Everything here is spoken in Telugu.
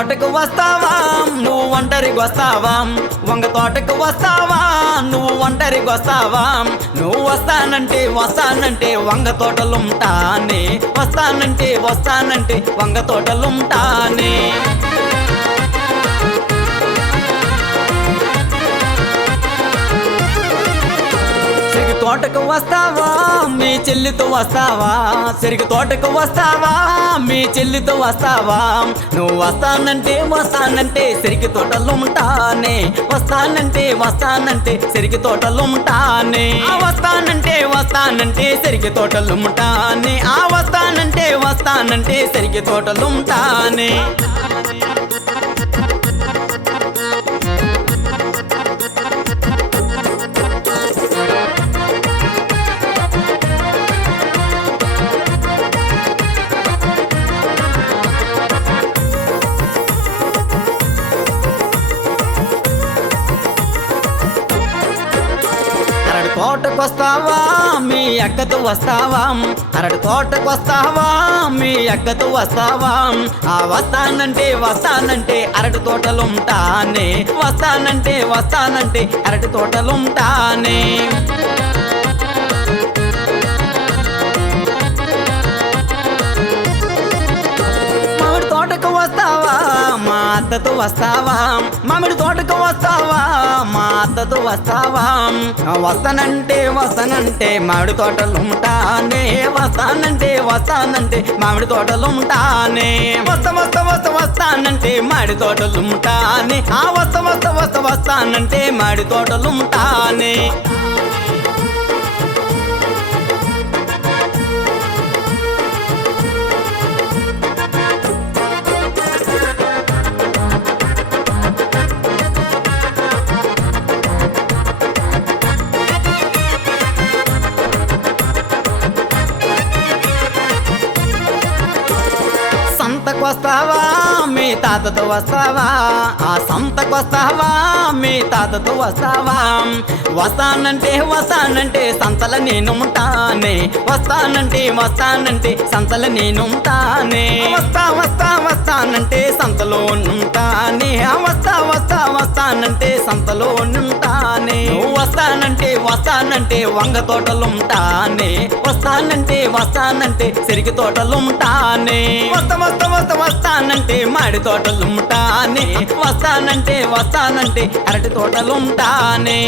తోటకు వస్తావా నువ్వు ఒంటరికి వస్తావా వంగ తోటకు వస్తావా నువ్వు ఒంటరికి వస్తావా నువ్వు వస్తానంటే వంగ తోటలుంటానే వస్తానంటే వంగ తోటలుంటానే తోటకు వస్తావా మీ చెల్లితో వస్తావా సిరికి తోటకు వస్తావా మీ చెల్లితో వస్తావా నువ్వు వస్తానంటే సిరికి తోటలుంటానే వస్తానంటే సిరికి తోటలుంటానే వస్తానంటే సిరికి తోటలుంటానే వస్తానంటే సిరికి తోటలుంటానే తోటకొస్తావా మీ అక్కతో వస్తావా అరటి తోటకొస్తావా మీ అక్కతో వస్తావా వస్తానంటే అరటి తోటలుంటానే వస్తానంటే అరటి తోటలుంటానే తోటకు వస్తావా మా అత్తతో వస్తావా మామిడి తోటకు వస్తావా మా అత్తతో వస్తావా వస్తానంటే మామిడి తోటలుంటానే వస్తానంటే మామిడి తోటలుంటానే వస్తానంటే మామిడి తోటలుంటానే వస్తానంటే మామిడి తోటలుంటానే వస్తావా మీ తాతతో వస్తావా సంతకు వస్తావా మీ తాతతో వస్తావా వస్తానంటే సంతల నేనుంటానే వస్తానంటే సంతల నేనుంటానే వస్తానంటే సంతలో ఉంటానే వస్తానంటే సంతలో ఉంటానే వస్తానంటే వంగ తోటలుంటానే వస్తానంటే సిరికి తోటలుంటానే వస్తానంటే మాడి తోటలుంటానే వస్తానంటే అరటి తోటలుంటానే